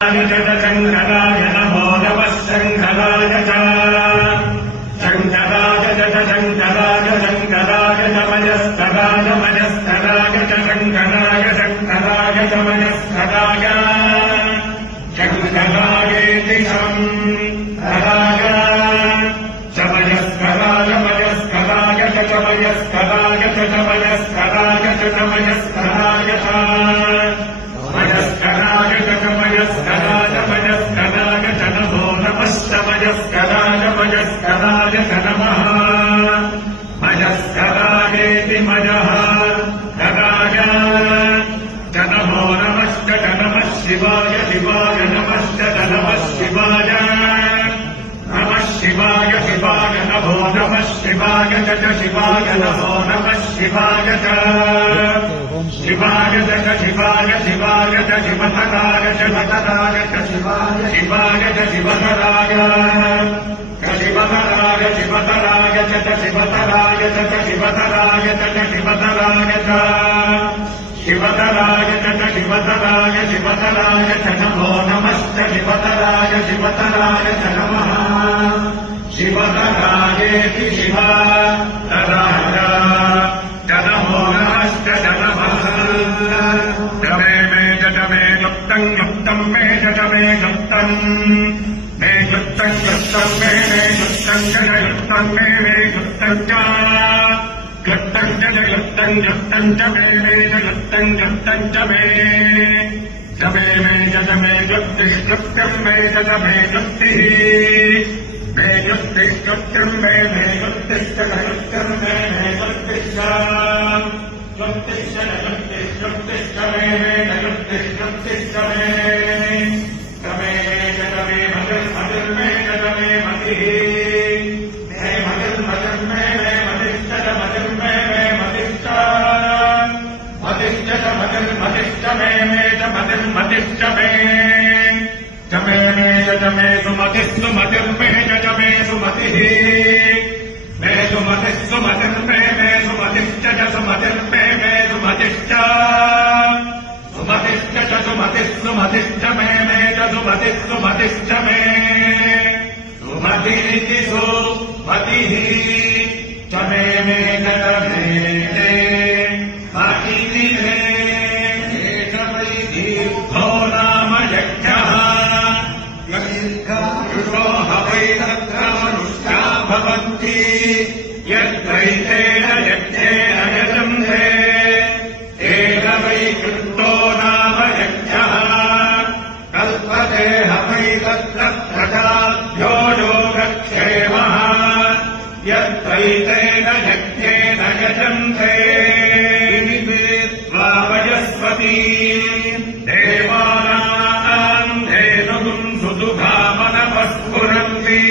शङ्कराय नमो नमः शङ्कराय च शङ्कराय च शङ्कराय शङ्कराय च मयस्कराय मयस्कराय च शङ्कराय शङ्कराय च मयस्कराय शङ्करायेति शङ्कराय च मयस्कराय मयस्कराय च मयस्कराय च मयस्कराय च मयस्कराय च मयस्कराय मयस्कराय च नमो नमश्च मयस्कराय मयस्कराय च नमः मयस्करायेति मयः कराय च नमो नमश्च च नमः शिवाय शिवाय नमश्च च नमः शिवाय नमः शिवाय शिवाय नमो नमः शिवाय च शिवाय नमो नमः शिवाय च शिवाय च शिवाय शिवाय च शिवतराय च भतराय च शिवाय शिवाय च शिवतराय च शिवतराय शिवतराय च शिवतराय च शिवतराय च शिवतराय च शिवतराय च शिवतराय शिवतराय च नमो नमश्च शिवतराय शिवतराय च नमः शिवतरायेति शिवतराय च नमो नमश्च च नमः जमे मे जमे गुप्तं गुप्तं मे जमे गुप्तं मे गुप्तं गुप्तं मे गुप्तं गुप्तं मे गुप्तं च गुप्तं च गुप्तं गुप्तं च मे गुप्तं गुप्तं च मे जमे गुप्तिः गुप्तं मे जमे गुप्तिः मे गुप्तिः गुप्तं मे गुप्तिश्च गुप्तं मे गुप्तिश्च गुप्तिश्च गुप्तिश्च मे गुप्तिश्च मे जमे मतिर् मतिर् मे जमे मतिः मे मतिर् मतिर् मे मतिश्च मतिर् मे मतिश्च मतिश्च मतिर् मतिश्च मे च मतिर् मतिश्च मे जमे जमे सुमतिः सुमतिर् मे जमे सुमतिः मे सुमतिः सुमतिर् मे सुमतिश्च सुमतिर् मे सुमतिश्च सुमतिश्च सुमतिः सुमतिश्च मे च सुमतिः सुमतिश्च मे सुमतिरिति सुमतिः च मे च मे मतिः एष वै दीर्घो नाम यज्ञः यदीर्घो वै तत्र मनुष्या भवन्ति यद्वैतेन यज्ञेन यजन्ते एष वै कृतो नाम यज्ञः कल्पते वै तत्र प्रजाभ्यो योगक्षेमः यद्वैतेन यज्ञेन यजन्ते विनिवेत्वा वयस्पती देवानाम् धेनुगुम् सुदुघामनपस्फुरन्ति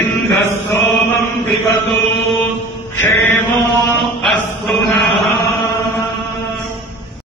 इन्द्रः सोमम् पिबतु क्षेमो अस्तु नः